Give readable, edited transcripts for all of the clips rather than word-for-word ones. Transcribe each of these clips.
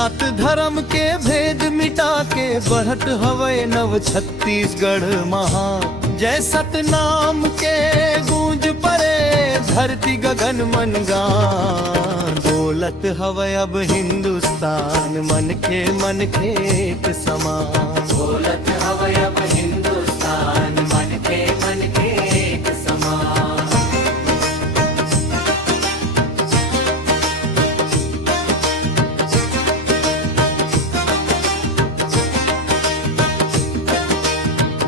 जात धर्म के भेद मिटा के बढ़त हवे नव छत्तीसगढ़ महा। जय सतनाम के गूंज परे धरती गगन मन गान। बोलत हवे अब हिंदुस्तान मन के एक समान। बोलत हवे अब हिंदुस्तान मन के एक समान।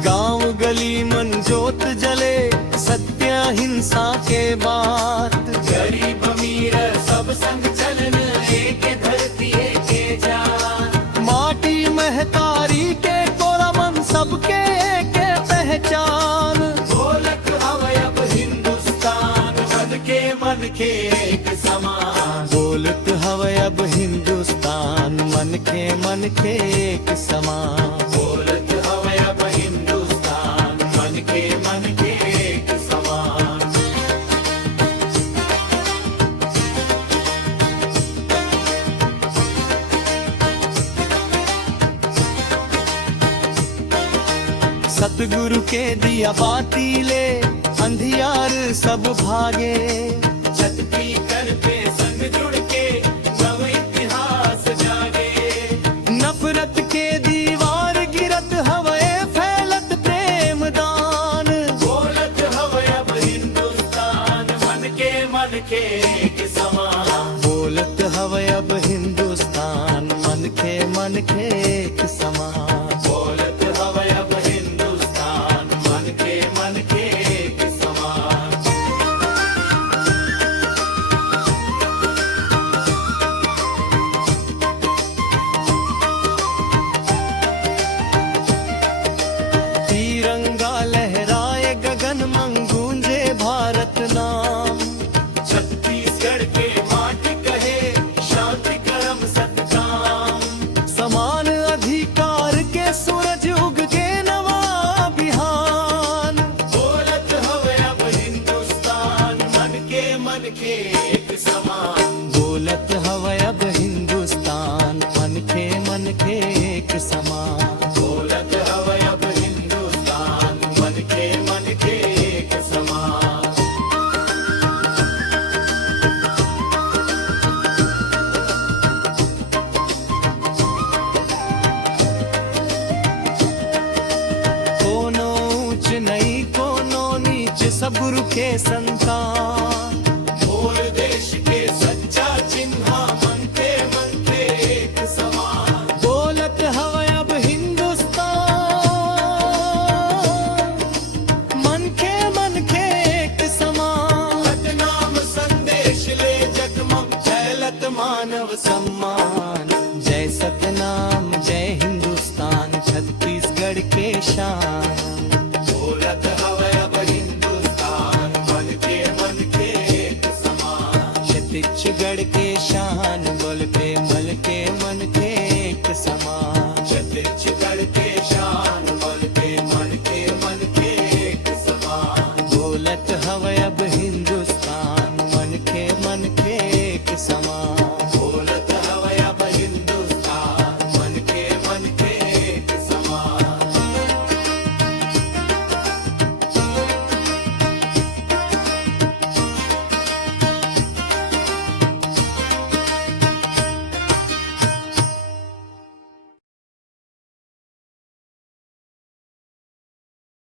गांव गली मन जोत जले सत्य हिंसा के बात। गरीब अमीर सब संग चलन एक धरती एक जान। माटी महतारी के कोरा मन सबके एक पहचान। बोलत हवे अब हिंदुस्तान मन के एक समान। बोलत हवे अब हिंदुस्तान मन के एक समान। बोलत हवे अब हिंदुस्तान मन के एक समान। सतगुरु के दिया बाती ले अंधियार सब भागे। छतरी कर पे संग जुड़ के नव इतिहास जागे। नफरत के दीवार गिरत हवे फैलत प्रेम दान। बोलत हवे अब हिंदुस्तान मन के एक समान। बोलत हवे अब हिंदुस्तान मन के एक समान। बोलत हवे अब हिंदुस्तान मन के एक समान। तिरंगा लहराए गगन में गूंजे भारत नाम। छत्तीसगढ़ के माटी कहे शांति कर्म सत्काम। समान अधिकार के सूरज उग के नवा बिहान। बोलत हवे अब हिंदुस्तान मन के एक समान। बोलत हवे अब हिंदुस्तान मन के एक समान। बोलत हवे अब हिंदुस्तान मन के एक समान। कोनो ऊंच नहीं कोनो नीच सब गुरु के संतान। बोल देश के सच्चा चिन्हा मन के एक समान। बोलत हवे अब हिंदुस्तान मन के एक समान। सतनाम संदेश ले जगमग फैलत मानव सम्मान। जय सतनाम जय हिंदुस्तान छत्तीसगढ़ के शान। बोलत हवे अब हिंदुस्तान मन के एक समान। छत्तीसगढ़ के शान